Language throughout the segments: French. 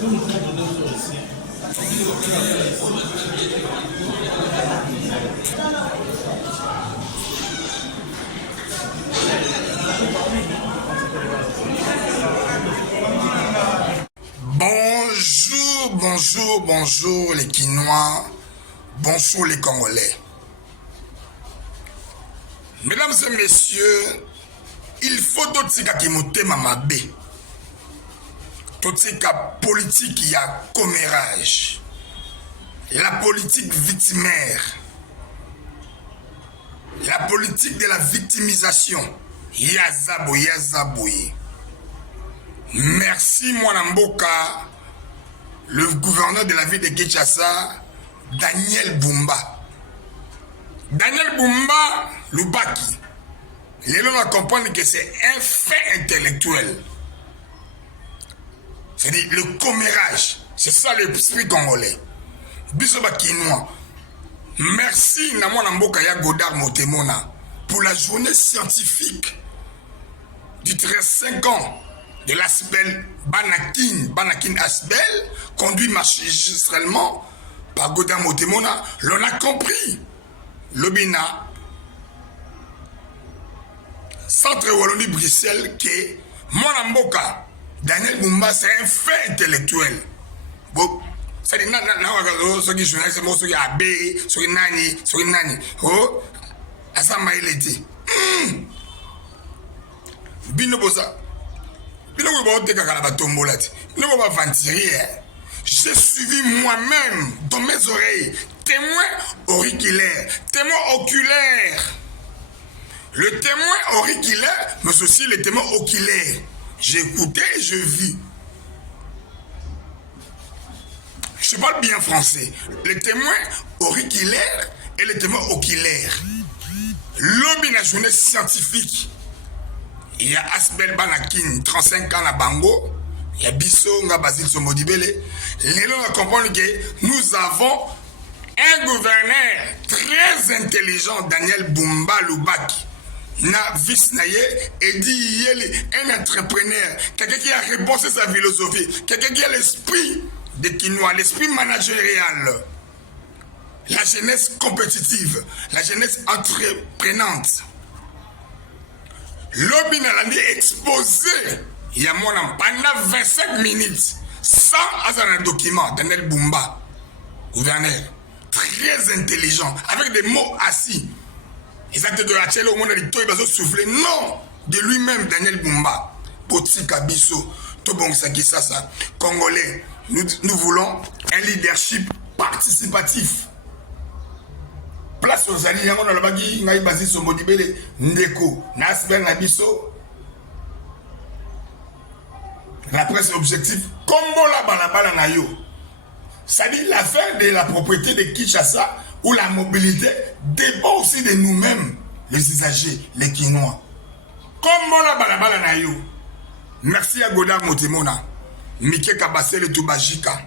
Bonjour, bonjour, bonjour les Quinois, bonjour les Congolais. Mesdames et messieurs, il faut totika kimotema mabe. Totika politique y a commérage. La politique victimaire. La politique de la victimisation. Yazaboye. Merci Mwanamboka, le gouverneur de la ville de Kinshasa, Daniel Bumba. Daniel Bumba Lubaki. Les gens comprennent que c'est un fait intellectuel. C'est-à-dire le commérage. C'est ça l'esprit congolais. Bisoba Kinois. Merci Namona Mboka ya Godard Motemona pour la journée scientifique du 13-5 ans de l'Asbel Banakin Asbel, conduit magistralement par Godard Motemona. L'on a compris. Lobina, Centre Wallonie-Bruxelles, que Mwanamboka, Daniel Bumba, c'est un fait intellectuel. Bon, c'est-à-dire, ceux qui journalistes, ceux qui AB, ceux qui nani, oh, Asama il était. Bino Bosa, Bino Bosa, Bino Bosa, j'ai suivi moi-même dans mes oreilles, témoin auriculaire, témoin oculaire. Le témoin auriculaire, mais aussi le témoin oculaire. J'ai écouté et je vis. Je parle bien français. Le témoin auriculaire et le témoin oculaire. L'homme de la journée scientifique. Il y a Asbel Banakin, 35 ans à Bango. Il y a Bisso, Basile Somodibele. Les gens comprennent que nous avons un gouverneur très intelligent, Daniel Bumba Lubaki. Na Visnaye et dit un entrepreneur, quelqu'un qui a repensé sa philosophie, quelqu'un qui a l'esprit de Quinois, l'esprit managérial, la jeunesse compétitive, la jeunesse entreprenante. L'Obin a exposé, il y a mon nom, pendant 25 minutes, sans un document, Daniel Bumba, gouverneur, très intelligent, avec des mots assis. Ils actent de la télé au monde de toi, ils souffler. Non, de lui-même, Daniel Bumba. Poti Kabiso, Tobong Sakisasa, Congolais. Nous voulons un leadership participatif. Place aux alliés, on a le bagui, Naï Basile Somodibele, Ndeko, Nasben Nabiso. La presse objective, Combo la balabala nayo. Ça dit l'affaire de la propriété de Kinshasa ou la mobilité dépend aussi de nous-mêmes, les usagers, les Quinois. Combo la balabala nayo. Merci à Godard Motemona. Mike Kabase le Toubajika.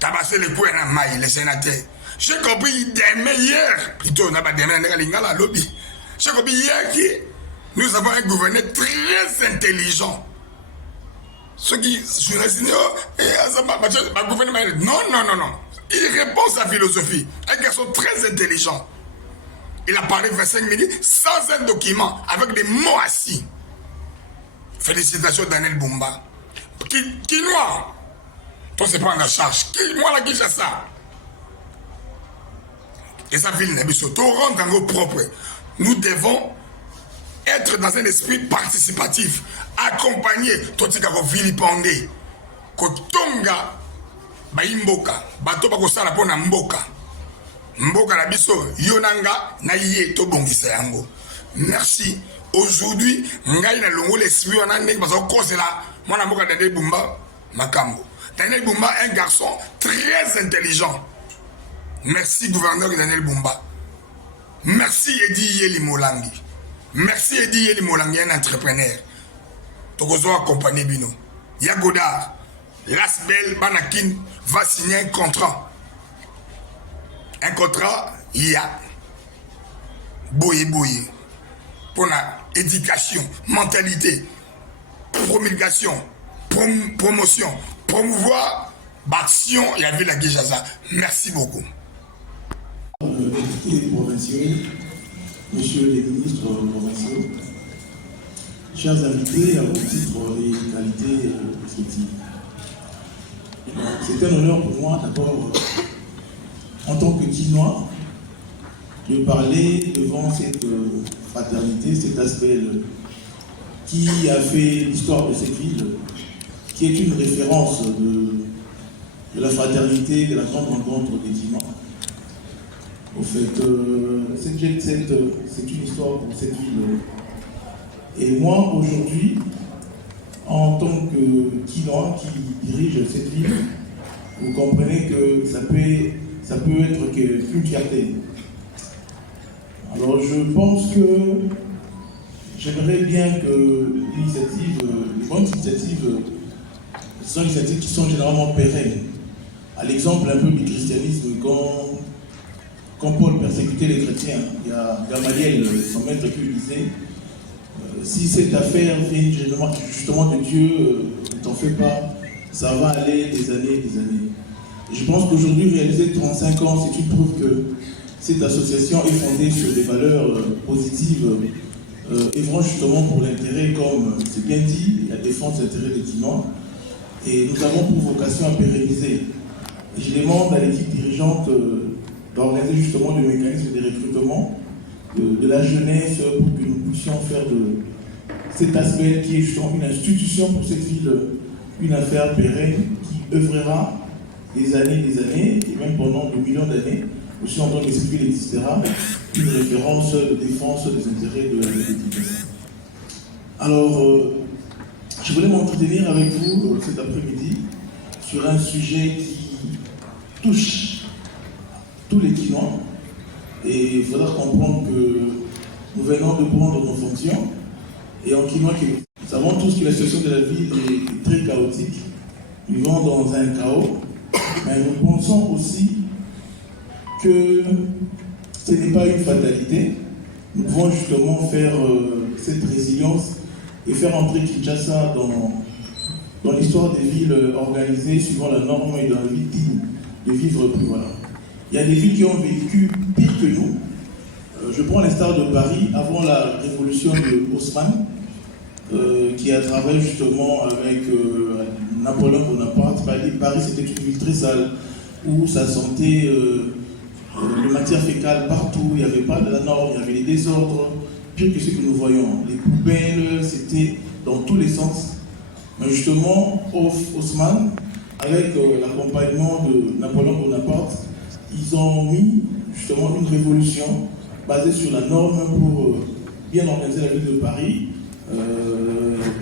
Tabase le Kouena Maï, les sénateurs. J'ai compris des meilleurs. Plutôt, on n'a pas des meilleurs lobby. J'ai compris hier que nous avons un gouverneur très intelligent. Ceux qui journalistes disent, non. Il répond à sa philosophie. Un garçon très intelligent. Il a parlé 25 minutes sans un document, avec des mots assis. Félicitations Daniel Bumba. Quinois, toi c'est pas en charge. Moi la Kinshasa. Et sa ville n'est pas tout rendre en propre. Nous devons être dans un esprit participatif, accompagner Totika Vilipandé, Kotonga, Baimboka, Bato Bakosala Pona Mboka, Mboka la biso, Yonanga, Naye Tobongisa Yango. Merci. Aujourd'hui, Ngai na longo l'esprit, on a un parce que c'est là, moi na Mboka Daniel Bumba, Makambo. Daniel Bumba, un garçon très intelligent. Merci, gouverneur Daniel Bumba. Merci, Edi Yeli Molangi. Merci, Edi Yeli Molangi, un entrepreneur. Tokozo accompagné Bino. Yagodar, Lasbel Banakin va signer un contrat. Un contrat, il y a Boye. Pour la éducation, mentalité, promulgation, promotion, promouvoir l'action et la ville de Kinshasa. Merci beaucoup. Députés provinciaux, messieurs les ministres provinciaux, chers invités à vos titres et qualités respectives. C'est un honneur pour moi d'abord, en tant que Kinois, de parler devant cette fraternité, cet aspect qui a fait l'histoire de cette ville, qui est une référence de la fraternité, de la grande rencontre des Kinois. Au fait, cette c'est une histoire pour cette ville. Et moi, aujourd'hui, en tant que Kinois qui dirige cette ville, vous comprenez que ça peut être qu'une fierté. Alors, je pense que j'aimerais bien que les bonnes initiatives, ce sont des initiatives qui sont généralement pérennes. À l'exemple un peu du christianisme, quand Paul persécutait les chrétiens, il y a Gamaliel, son maître, qui lui disait si cette affaire vient justement de Dieu, ne t'en fais pas, ça va aller des années et des années. Et je pense qu'aujourd'hui, réaliser 35 ans, c'est une preuve que cette association est fondée sur des valeurs positives, œuvrant justement pour l'intérêt, comme c'est bien dit, la défense de l'intérêt des Kinois. Et nous avons pour vocation à pérenniser. Et je demande à l'équipe dirigeante d'organiser justement le mécanisme des recrutements de la jeunesse pour que nous puissions faire de cet aspect qui est justement une institution pour cette ville, une affaire pérenne qui œuvrera des années, et même pendant des millions d'années, aussi en tant que cette ville existera, une référence de défense des intérêts de la ville. Alors, je voulais m'entretenir avec vous cet après-midi sur un sujet qui touche tous les Kinois. Et il faudra comprendre que nous venons de prendre nos fonctions. Et en Kinois, nous savons tous que la situation de la ville est très chaotique. Nous vivons dans un chaos. Mais nous pensons aussi que ce n'est pas une fatalité. Nous devons justement faire cette résilience et faire entrer Kinshasa dans l'histoire des villes organisées suivant la norme et dans la vie digne de vivre plus. Voilà. Il y a des villes qui ont vécu pire que nous. Je prends l'instar de Paris, avant la révolution de Haussmann, qui a travaillé justement avec Napoléon Bonaparte. Paris, c'était une ville très sale, où ça sentait de matière fécale partout, il n'y avait pas de la norme, il y avait des désordres, pire que ce que nous voyons. Les poubelles, c'était dans tous les sens. Mais justement, Haussmann, avec l'accompagnement de Napoléon Bonaparte, ils ont mis justement une révolution basée sur la norme pour bien organiser la ville de Paris,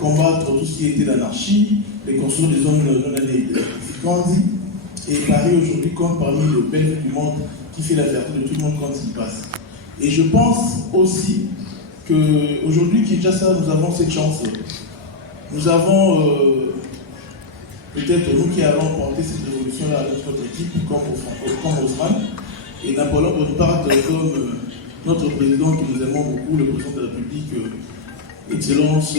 combattre tout ce qui était l'anarchie, et construire des zones non anégligeables. Et Paris aujourd'hui compte parmi les belles villes du monde qui fait la fierté de tout le monde quand il passe. Et je pense aussi qu'aujourd'hui, Kinshasa, nous avons cette chance. Nous avons peut-être nous qui allons porter cette révolution-là avec notre équipe, comme Haussmann, et Napoléon Bonaparte comme notre président que nous aimons beaucoup, le président de la République, Excellence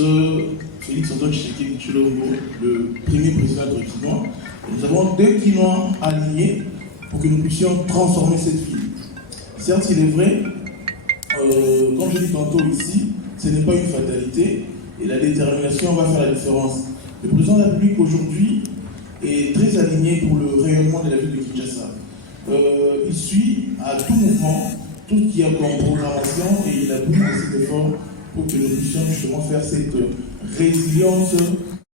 Félix Antoine Tshisekedi Tshilombo, le premier président de Kinois. Nous avons deux Kinois alignés pour que nous puissions transformer cette ville. Certes, il est vrai, comme je dis tantôt ici, ce n'est pas une fatalité, et la détermination va faire la différence. Le président de la République aujourd'hui est très aligné pour le rayonnement de la ville de Kinshasa. Il suit à tout mouvement, tout ce qu'il y a comme programmation, et il a beaucoup de cet effort pour que nous puissions justement faire cette résilience